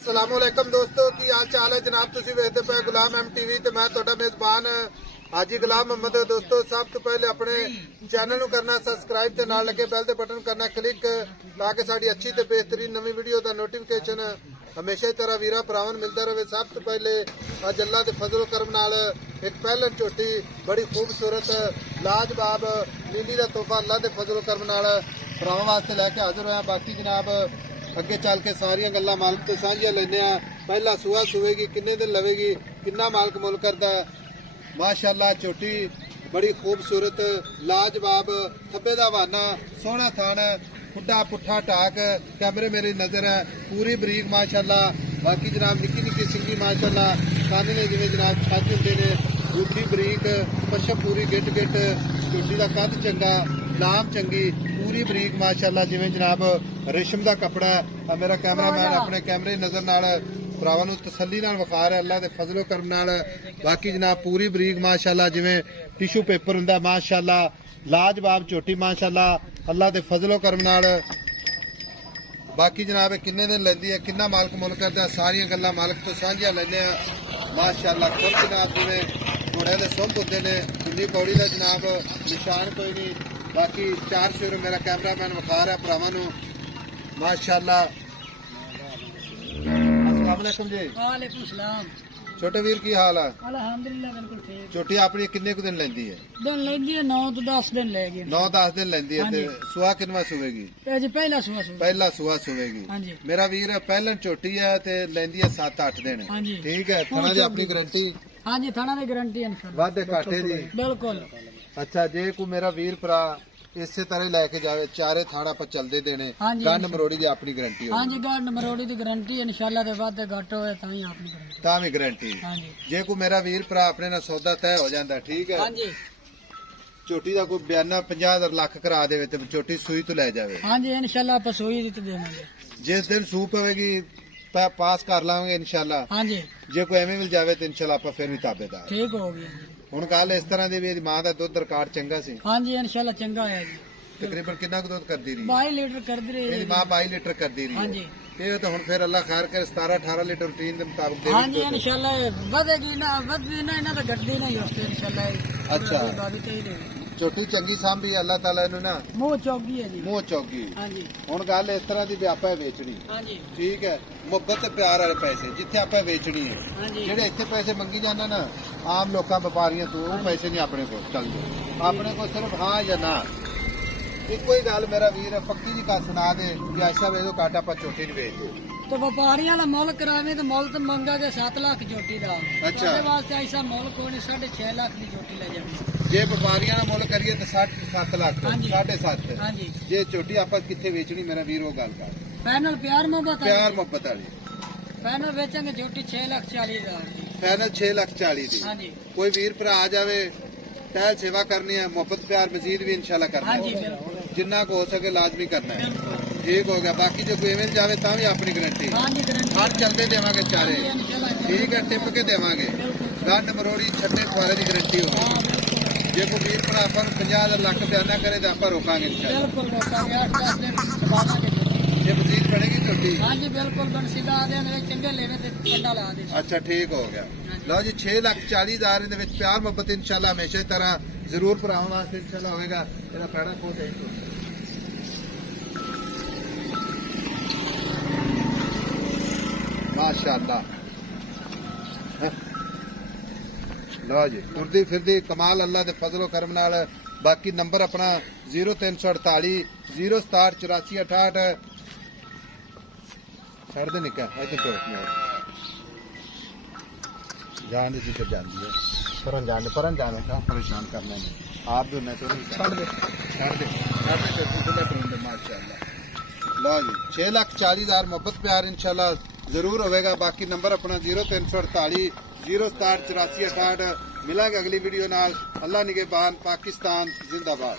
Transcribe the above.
अस्सलामुअलैकुम दोस्तों की हाल चाल है जनाब तुसी वेखदे पे गुलाम MTV ते मैं तुहाडा मेजबान हाजी गुलाम मोहम्मद। दोस्तों सब तो पहले अपने चैनल नू करना सबसक्राइब ते नाल लगे बैल दे बटन करना क्लिक ताकि साडी अच्छी ते बेहतरीन नवी वीडियो दा नोटिफिकेशन हमेशा ही तरह वीरा भरावां नूं मिलदा रहे। सब तो पहले अज अल्लाह दे फजलो करम नाल एक पहलन झोटी बड़ी खूबसूरत लाजवाब नीली दा तोहफा अल्लाह दे फजलो करम नाल भरावां वास्ते लैके हाजिर होया। बाकी जनाब अगे चल के सारियां गल्लां मालक तो साझियां लेने आ। पहला सूआ सुवेगी किन्ने दिन लवेगी किन्ना मालक मुल करदा माशाअल्लाह। झोटी बड़ी खूबसूरत लाजवाब थब्बे दा वाना सोहना थान खुड्डा पुट्ठा टाक कैमरे मेरी नजर है पूरी बरीक माशाअल्लाह। बाकी जनाब निक्की निक्की सिंगी माशाअल्लाह काने ने जिवें जनाब छज हुंदे ने गुड्डी बरीक पशम पूरी गिट गिट झोटी दा कद चंगा लाम चंगी पूरी बरीक माशाअल्लाह जिवें जनाब रेशम दा कपड़ा है। मेरा कैमरामैन अपने कैमरे नजर नाल भरावां नूं तसल्ली नाल विखा रहा अल्लाह दे फजलो करम नाल। बाकी जनाब पूरी बरीक माशाअल्लाह जिवें टिशू पेपर हुंदा माशाअल्लाह लाजवाब झोटी माशाअल्लाह अल्लाह दे फजलो करम नाल। बाकी जनाब किन्ने दिन लैंदी है किन्ना मालक मुल करदा सारियां गल्लां मालक तो साझियां लैने आ माशाअल्लाह। खुद जनाब जिवें घोड़े दे सुंभ हुंदे ने इन्नी पौड़ी दा जनाब निशान कोई नहीं। बाकी चार शेर मेरा कैमरामैन विखा रहा भरावां नूं माशाअल्लाह। अस्सलाम वालेकुम जी। वालेकुम सलाम। छोटे वीर की हाल है? अल्हम्दुलिल्लाह बिल्कुल ठीक। झोटी अपनी किन्ने कुछ दिन लेंदी है? दिन लेंदी है 9 तो 10 दिन लेगी। 9-10 दिन लेंदी है ते सुहा किनवा सुवेगी? जी पहला सुहा पहला सुहा सुवेगी। हां जी। मेरा वीर पहलन झोटी है ते लेंदी है 7-8 दिन। हां जी। ठीक है थाना दी अपनी गारंटी? हां जी थाना दी गारंटी है इंशाअल्लाह। वादे घाटे दी? बिल्कुल। अच्छा जे कोई मेरा वीर भरा इसे तरह लैके जावे चारे थाना पर चलदे देने गंड मरोड़ी दी अपनी गारंटी हो? हां जी गंड मरोड़ी दी गारंटी है इंशाअल्लाह दे वादे घट होए तां ही अपनी गारंटी तां भी गारंटी। हां जी। जे कोई मेरा वीर भरा अपने नाल सौदा तय हो जांदा ठीक है हां जी। झोटी दा कोई बयाना 50,000 लाख करा देवे ते झोटी सूई तो लै जावे? हां जी इंशाअल्लाह आप सूई दी ते देवांगे। जिस दिन सू पवेगी पास कर लांगे इंशाअल्लाह। हां जी। जे कोई एवें मिल जावे तो इंशाअल्लाह आप फिर भी ताबेदार। ठीक हो गया जी। हुण गल इस तरह दी भी मां दा दुध रिकॉर्ड चंगा सी? हां जी इंशाअल्लाह चंगा है जी। तकरीबन कितना दुध करदी रही? 22 लीटर कर दी रही। मां 22 लीटर करदी रही। हां जी। ये तो हुण फिर अल्लाह खैर करे 17-18 लीटर रूटीन के मुताबिक दे। हां जी इंशाअल्लाह वधेगी ना वधदी ना इना तो घटदी नहीं उसते इंशाअल्लाह। अच्छा झोटी चंगी सांभी अल्लाह ताला इन्हू ना मुंह चौगी है जी। मुंह चौगी। हां जी। हुण गल इस तरह दी भी आपा वेचनी। हां जी। ठीक है मुहब्बत ते प्यार वाले पैसे जिथे आपा वेचनी है। हां जी। जेडे इत्थे पैसे मंगी जाना ना आम लोकां व्यापारियां तो वो पैसे नहीं अपने को चलदे अपने को सिर्फ हाँ या ना इको ही गल मेरा वीर पक्की जी का सुना दे कि ऐसा वेचो काटा पर झोटी नहीं बेचदे तो व्यापारियों वाला मुल करावे तो मुल तो मंगा के 7 लाख झोटी दा। अच्छा। उसके वास्ते ऐसा मुल कोई 6.5 लाख की झोटी ले जावे। जे व्यापारियां दा मुल करिए तो 7 लाख 7.5। हां जी। जे झोटी आपस किथे बेचनी मेरा वीर वो गल कर फाइनल प्यार मोहब्बत वाली फाइनल बेचेंगे झोटी 6,40,000 की। फाइनल 6,40,000 दी। हां जी। कोई वीर भरा आ जावे टहल सेवा करनी है मोहब्बत प्यार मजीद भी इंशाल्लाह करना हां है जी बिल्कुल जिन्ना को हो सके लाजमी करना है। बिल्कुल ठीक हो गया। बाकी जो कोई इवेंट जावे ता भी अपनी गारंटी हां जी गारंटी हर चलते देवांगे चारे इंशाल्लाह। ठीक है टिप के देवांगे गंड मरोड़ी छट्टे खुआरे की गारंटी होगी। हां बिल्कुल जे कोई वीर भरा अपन 50,000 लाख बयाना करे तो आप रोकांगे इंशाल्लाह। बिल्कुल रोकांगे 8-10 दिन दबावांगे ये मजीद बढ़ेगी झोटी? हां जी बिल्कुल बन सीधा आ देंगे चंगे लेवे ते कंडा ला दे। अच्छा ठीक हो गया। लो जी 6,40,000 दे विच प्यार मोहब्बत इंशाल्लाह हमेशा की तरह जरूर भरावां वास्ते इंशाल्लाह होएगा। तेरा पैड़ा खोल दे माशाअल्लाह। लो जी तुरदी फिरदी कमाल अल्लाह दे फजलो करम नाल। बाकी नंबर अपना 0348 067 84 68 छड़ दे निका इधर जान दी जिधर जाती है परन जाने का परेशान करने में आप जो नहीं तो छड़ दे माशाअल्लाह। लो जी 6,40,000 मोहब्बत प्यार इंशाल्लाह जरूर होगा। बाकी नंबर अपना 0348 067 84 68। मिलांगे अगली वीडियो नाल। अल्लाह निगहबान पाकिस्तान जिंदाबाद।